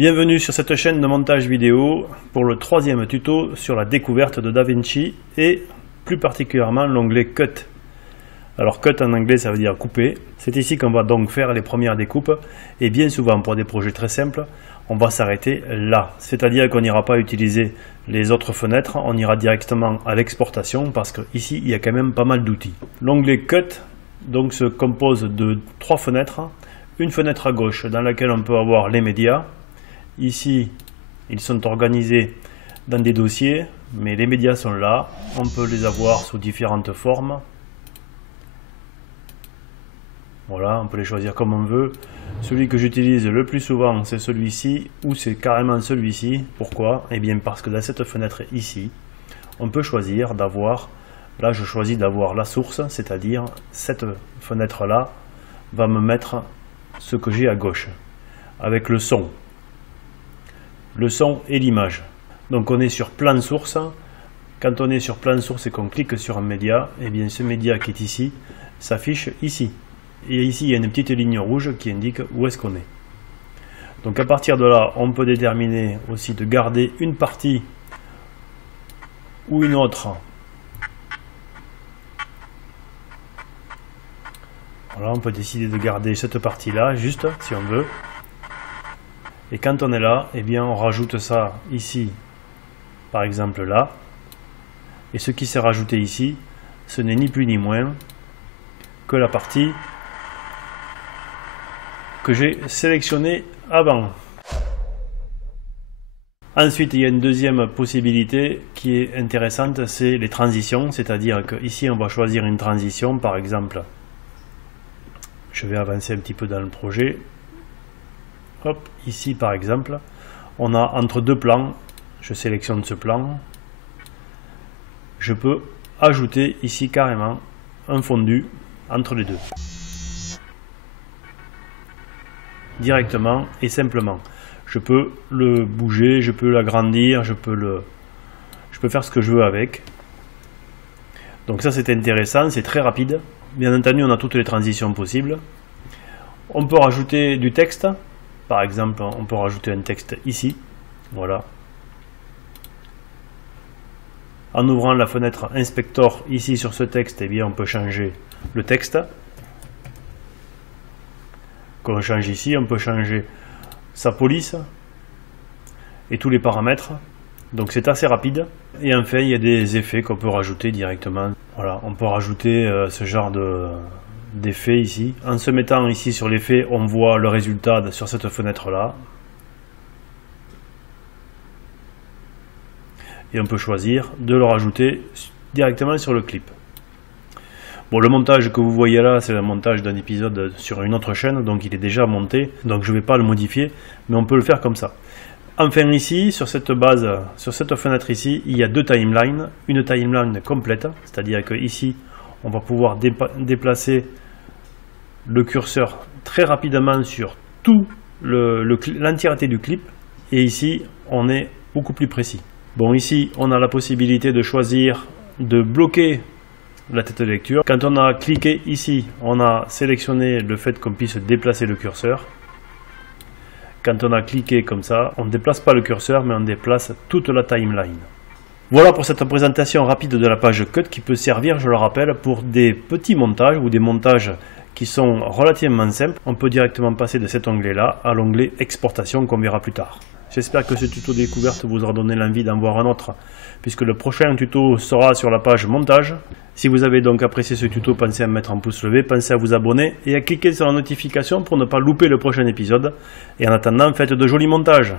Bienvenue sur cette chaîne de montage vidéo pour le troisième tuto sur la découverte de DaVinci et plus particulièrement l'onglet Cut. Alors Cut en anglais ça veut dire couper. C'est ici qu'on va donc faire les premières découpes et bien souvent pour des projets très simples on va s'arrêter là. C'est-à-dire qu'on n'ira pas utiliser les autres fenêtres, on ira directement à l'exportation parce qu'ici il y a quand même pas mal d'outils. L'onglet Cut donc se compose de trois fenêtres. Une fenêtre à gauche dans laquelle on peut avoir les médias. Ici, ils sont organisés dans des dossiers, mais les médias sont là. On peut les avoir sous différentes formes. Voilà, on peut les choisir comme on veut. Celui que j'utilise le plus souvent, c'est celui-ci, ou c'est carrément celui-ci. Pourquoi? Eh bien parce que dans cette fenêtre ici, on peut choisir d'avoir, là je choisis d'avoir la source, c'est-à-dire cette fenêtre-là va me mettre ce que j'ai à gauche, avec le son et l'image. Donc on est sur plan source. Quand on est sur plan source et qu'on clique sur un média, et bien ce média qui est ici s'affiche ici. Et ici il y a une petite ligne rouge qui indique où est-ce qu'on est. Donc à partir de là, on peut déterminer aussi de garder une partie ou une autre. Voilà, on peut décider de garder cette partie-là, juste, si on veut. Et quand on est là, eh bien, on rajoute ça ici, par exemple là. Et ce qui s'est rajouté ici, ce n'est ni plus ni moins que la partie que j'ai sélectionnée avant. Ensuite, il y a une deuxième possibilité qui est intéressante, c'est les transitions. C'est-à-dire qu'ici, on va choisir une transition, par exemple. Je vais avancer un petit peu dans le projet. Hop, ici par exemple, on a entre deux plans, je sélectionne ce plan. Je peux ajouter ici carrément un fondu entre les deux. Directement et simplement. Je peux le bouger, je peux l'agrandir, je peux faire ce que je veux avec. Donc ça c'est intéressant, c'est très rapide. Bien entendu, on a toutes les transitions possibles. On peut rajouter du texte. Par exemple, on peut rajouter un texte ici. Voilà. En ouvrant la fenêtre Inspector ici sur ce texte, eh bien, on peut changer le texte. Quand on change ici, on peut changer sa police et tous les paramètres. Donc c'est assez rapide. Et enfin, il y a des effets qu'on peut rajouter directement. Voilà, on peut rajouter ce genre d'effet ici. En se mettant ici sur l'effet, on voit le résultat sur cette fenêtre-là. Et on peut choisir de le rajouter directement sur le clip. Bon, le montage que vous voyez là, c'est le montage d'un épisode sur une autre chaîne, donc il est déjà monté. Donc je ne vais pas le modifier, mais on peut le faire comme ça. Enfin ici, sur cette base, sur cette fenêtre ici, il y a deux timelines. Une timeline complète, c'est-à-dire que ici, on va pouvoir déplacer le curseur très rapidement sur tout l'entièreté du clip. Et ici, on est beaucoup plus précis. Bon, ici, on a la possibilité de choisir de bloquer la tête de lecture. Quand on a cliqué ici, on a sélectionné le fait qu'on puisse déplacer le curseur. Quand on a cliqué comme ça, on ne déplace pas le curseur, mais on déplace toute la timeline. Voilà pour cette présentation rapide de la page Cut qui peut servir, je le rappelle, pour des petits montages ou des montages qui sont relativement simples. On peut directement passer de cet onglet-là à l'onglet Exportation qu'on verra plus tard. J'espère que ce tuto découverte vous aura donné l'envie d'en voir un autre, puisque le prochain tuto sera sur la page montage. Si vous avez donc apprécié ce tuto, pensez à mettre un pouce levé, pensez à vous abonner et à cliquer sur la notification pour ne pas louper le prochain épisode. Et en attendant, faites de jolis montages.